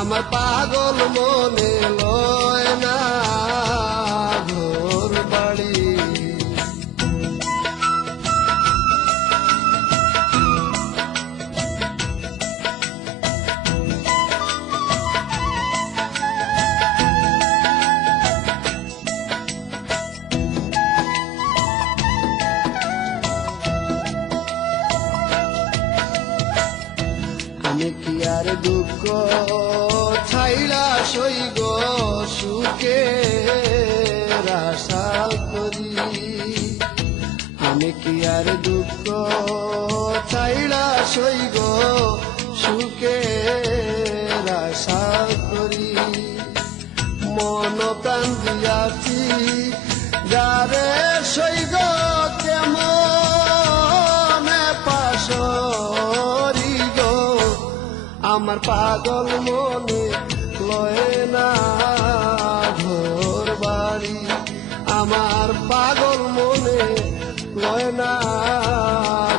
আমার পাগল মনে লয় না ঘর বাড়ি। আমি কি আর দুঃখ ছাইলা সইগ সুখে আশা করি। আমি কি আর দুঃখ ছাইলা সইগ সুখে আশা করি। মন প্রাণ দিয়াছি যারে সইগ কেমন পাশরি গো। আমার পাগল মনে লয় না ঘর বাড়ি। আমার পাগল মনে লয় না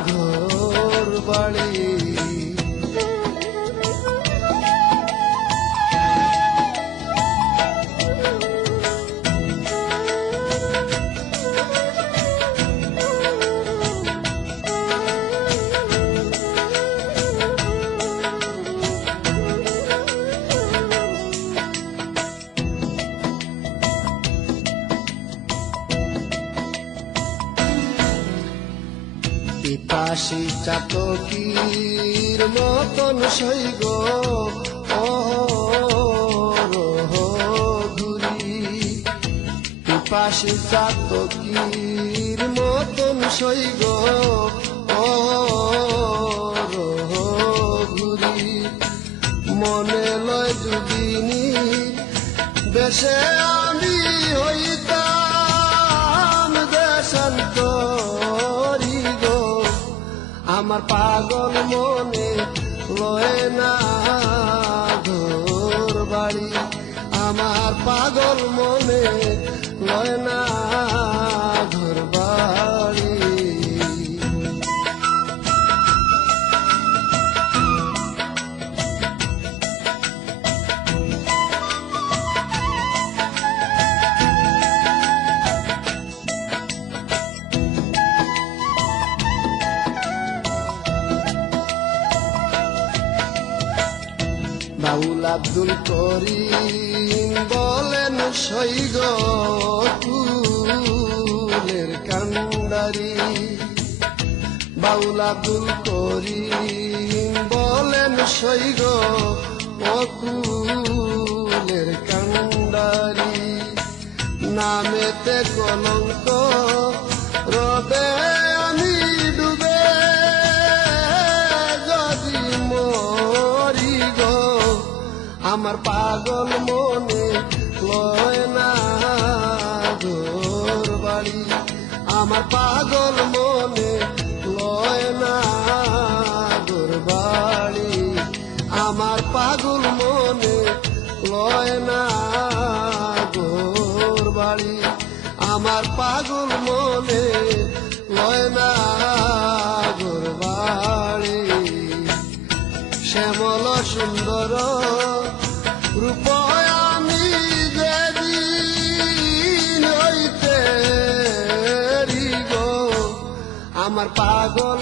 ঘর বাড়ি। পিপাসী চাতকীর মতন সইগ ঘুরি। পিপাসী চাতকীর মতন সইগ ঘুরি। মনে লয় যুদিনী দেশে আমি হইতাম দেশান্তরি গো। আমার পাগল মনে লয় না ঘর বাড়ি। আমার পাগল মনে লয় না ঘর বাড়ি। বাউল আব্দুল করিম বলেন সইগ ফুলের কান্ডারি। বাউল আব্দুল করিম বলেন সইগ ফুলের কান্ডারি। নামেতে কলঙ্ক রবে আমি ডুবে যদি মরি গো। আমার পাগল মনে লয় না ঘর বাড়ি। আমার পাগল মনে লয় না ঘর বাড়ি। আমার পাগল মনে লয় না ঘর বাড়ি। আমার পাগল মনে লয় না ঘর বাড়ি। শ্যামল সুন্দর রূপ আমি যেদিন হইতে গো। আমার পাগল